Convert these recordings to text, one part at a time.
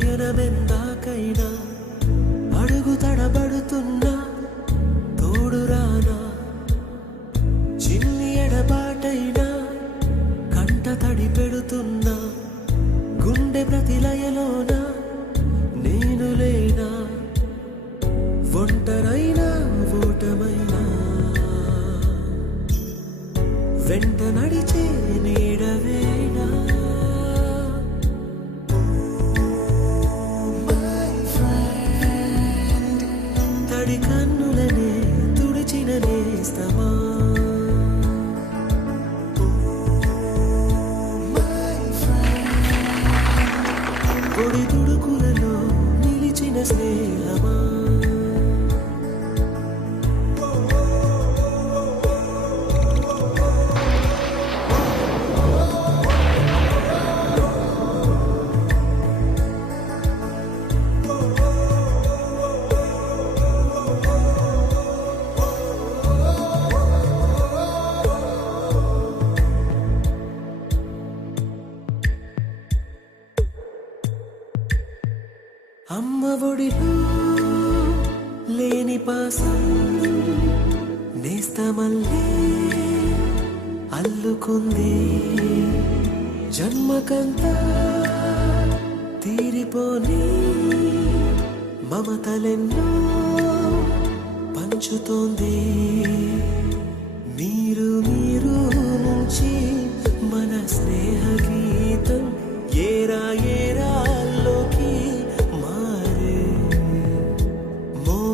పయనమెందాకైనా అడుగు తడబడుతున్నా తోడురానా చిన్ని ఎడబాటైనా కంట తడి పెడుతున్నా గుండె ప్రతిలయలోన నేను లేనా ఒంటరైనా ఓటమైనా వెంట నడిచే నీడవేనా తడి కన్నులనే తుడిచిన నేస్తమా పొడి తుడుకులలో నిలిచిన స్నేహమా అమ్మ ఒడిలో లేని పాసం నేస్తమల్లే అల్లుకుంది జన్మకంతా తీరిపోని మమతలెన్నో పంచుతోంది మీరు మీరు నుంచి మన స్నేహ గీతం ఏరా ఏరాల్లోకి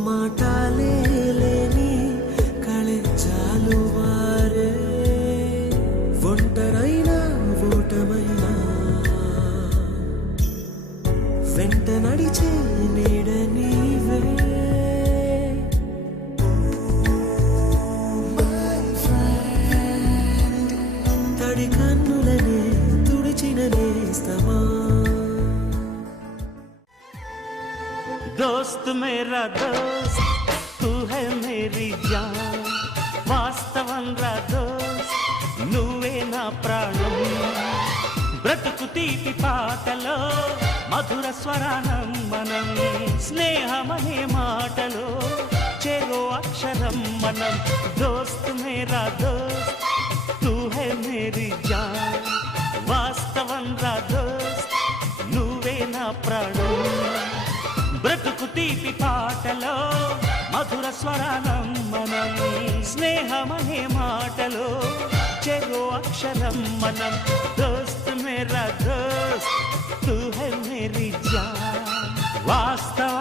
మాటాలే లేని కళెచ్చాలు వారే ఒంటరైనా ఓటమైనా వెంట నడిచే నీడ నీవే తడి కన్నులనే తుడిచిన నేస్తమా दोस्त मेरा दोस्त तू है मेरी जान వాస్తవంగా దోస్త్ నువ్వే నా ప్రాణం బ్రతుకు తీపి పాటలో మధుర స్వరానం మనం స్నేహమనే మాటలో చెరో అక్షరం మనం దోస్త్ మేరా దోస్త్ తూ హై మేరీ జాన్ వాస్తవంగా దోస్త్ నువ్వే నా ప్రాణం బ్రతుకు తీపి పాటలో మధుర స్వరానం మనం స్నేహమనే మాటలో చెరో అక్షరం మనం దోస్త్ మేరా దోస్త్ తూ హై మేరీ జాన్ వాస్తవ